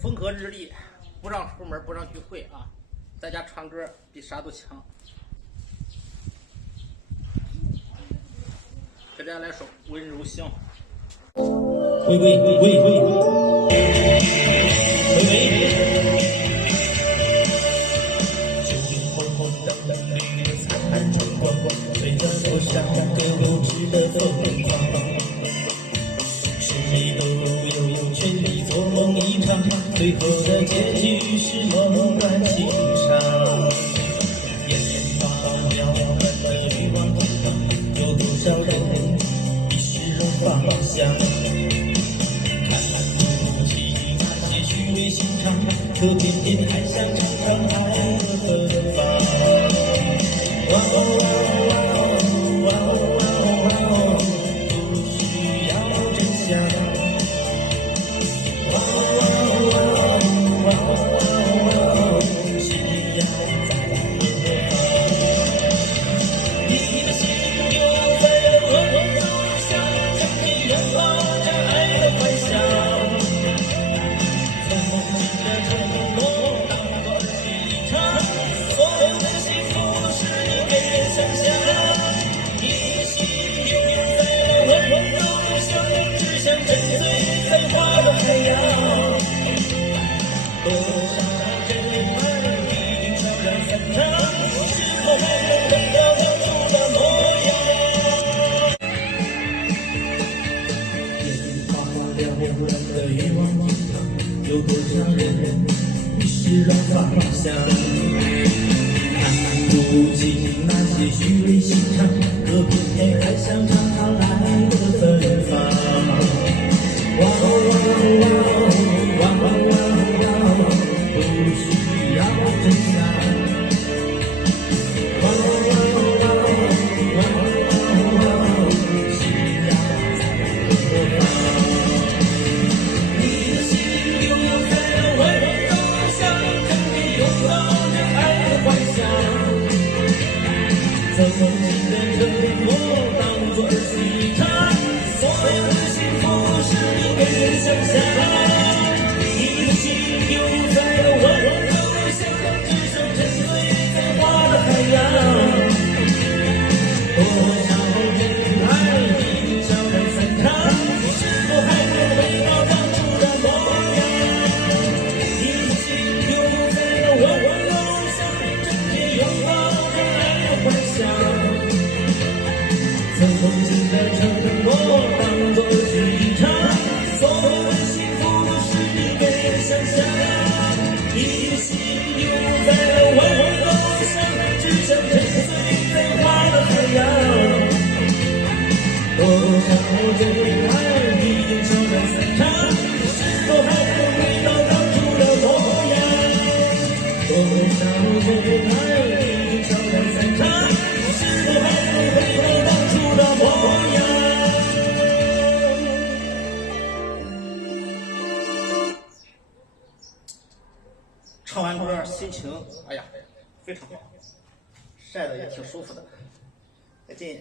风和日丽，不让出门，不让聚会啊，在家唱歌比啥都强。给大家来首温柔乡。喂喂喂喂喂喂。酒瓶红红的绿彩盘春光，吹着头上各有志的风帆。谁都有权利做梦一场，最后的结局是梦断情伤。眼神发渺茫的欲望之上，有多少人已失了方向？看不起那些虚伪心肠，可偏偏还想尝尝爱的芬芳。哇哦哇哦哇哦哇哦哇哦，不需要真相。哇哦哇哦哇哦哇哦哇哦，夕阳在何方？你的心就在温柔乡，让你拥抱着爱的幻想。曾经的承诺当作是一场，所有的幸福都是你给人想象。你的心永远在温柔乡，只想沉醉在花的海洋。多少真爱已经悄然散场，是否还能等到当初的模样？眼花缭乱的欲望天堂，有多少人迷失了方向？看不清那些虚伪心肠，可偏偏还想尝尝爱的芬芳。哇哦哇哦哇哦哇哦哇哦哇哦，不需要真相。哇哦哇哦哇哦哇哦哇哦，夕阳在何方？你的心留在了温柔乡，整天拥抱着爱的幻想。曾经的承诺当作是一场，所有的幸福都是你给人想象。你的心留在了温柔乡，只想沉醉在花的海洋。多少真爱已经悄然散场，是否还能回到当初的模样？你的心留在了温柔乡，整天拥抱着爱的幻想。曾经的承诺当作是一场，所有的幸福都是你给人想象。你的心留在了温柔乡，只想沉醉在花的海洋。多少真爱已经悄然散场，是否还能回到当初的模样？多少真爱已经悄然散场，是否还能回到当初的模样？唱完歌，心情哎呀非常好，晒得也挺舒服的。最近